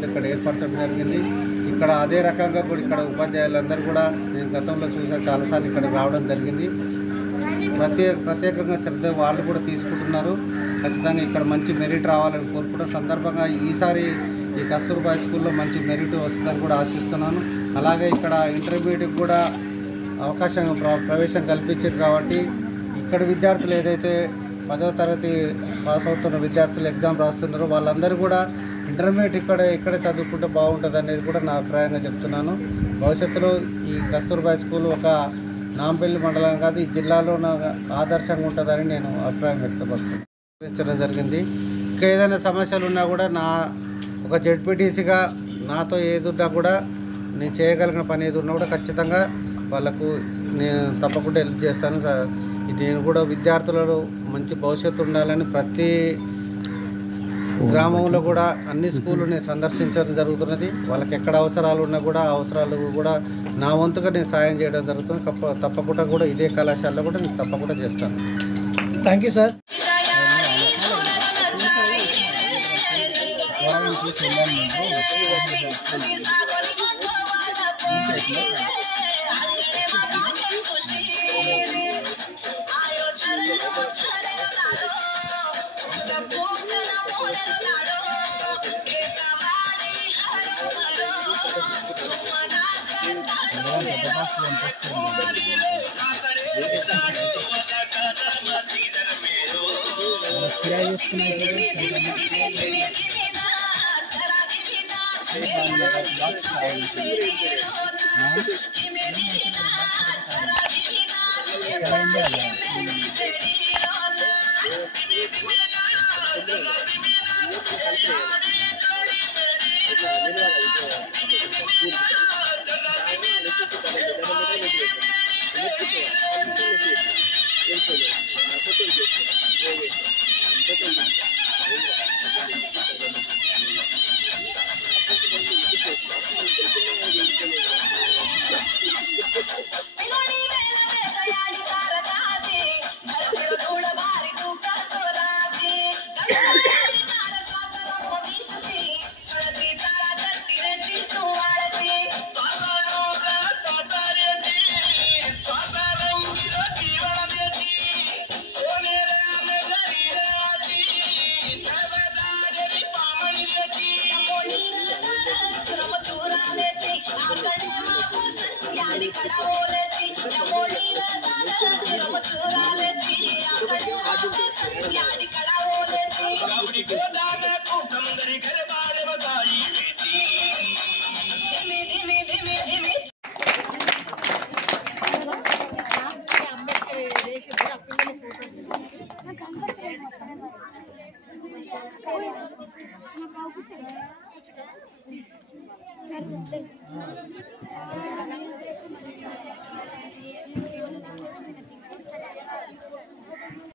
కూడా ఇక్కడ ఏర్పరచడం జరిగింది. ఇక్కడ అదే రకంగా కూడా ఇక్కడ ఉపాధ్యాయులందరూ కూడా నేను గతంలో చూసాను, చాలాసార్లు ఇక్కడ రావడం జరిగింది. ప్రత్యేకంగా శ్రద్ధ వాళ్ళు కూడా తీసుకుంటున్నారు. ఖచ్చితంగా ఇక్కడ మంచి మెరిట్ రావాలని కోరుకుంటున్న సందర్భంగా ఈసారి ఈ కస్తూర్బా స్కూల్లో మంచి మెరిట్ వస్తుందని కూడా ఆశిస్తున్నాను. అలాగే ఇక్కడ ఇంటర్మీడియట్ కూడా అవకాశం ప్రవేశం కల్పించారు కాబట్టి ఇక్కడ విద్యార్థులు ఏదైతే 10వ తరగతి పాస్ అవుతున్న విద్యార్థులు ఎగ్జామ్ రాస్తున్నారో వాళ్ళందరూ కూడా ఇంటర్మీడియట్ ఇక్కడ చదువుకుంటే బాగుంటుంది అనేది కూడా నా అభిప్రాయంగా చెప్తున్నాను. భవిష్యత్తులో ఈ కస్తూర్బా స్కూల్ ఒక నాంపల్లి మండలం కాదు, ఈ జిల్లాలో ఆదర్శంగా ఉంటుందని నేను అభిప్రాయం వ్యక్తపరుస్తున్నాను జరిగింది. ఇంకా ఏదైనా సమస్యలు ఉన్నా కూడా ఒక జెడ్పీటీసీగా నాతో ఏదున్నా కూడా నేను చేయగలిగిన పని ఏది ఉన్నా కూడా ఖచ్చితంగా వాళ్ళకు నేను తప్పకుండా హెల్ప్ చేస్తాను. నేను కూడా విద్యార్థులలో మంచి భవిష్యత్తు ఉండాలని ప్రతి గ్రామంలో కూడా అన్ని స్కూళ్ళు నేను సందర్శించడం జరుగుతున్నది. వాళ్ళకి ఎక్కడ అవసరాలు ఉన్నా కూడా ఆ అవసరాలు కూడా నా వంతుగా నేను సాయం చేయడం జరుగుతుంది. తప్పకుండా కూడా ఇదే కళాశాలలో కూడా నేను తప్పకుండా చేస్తాను. Thank you sir.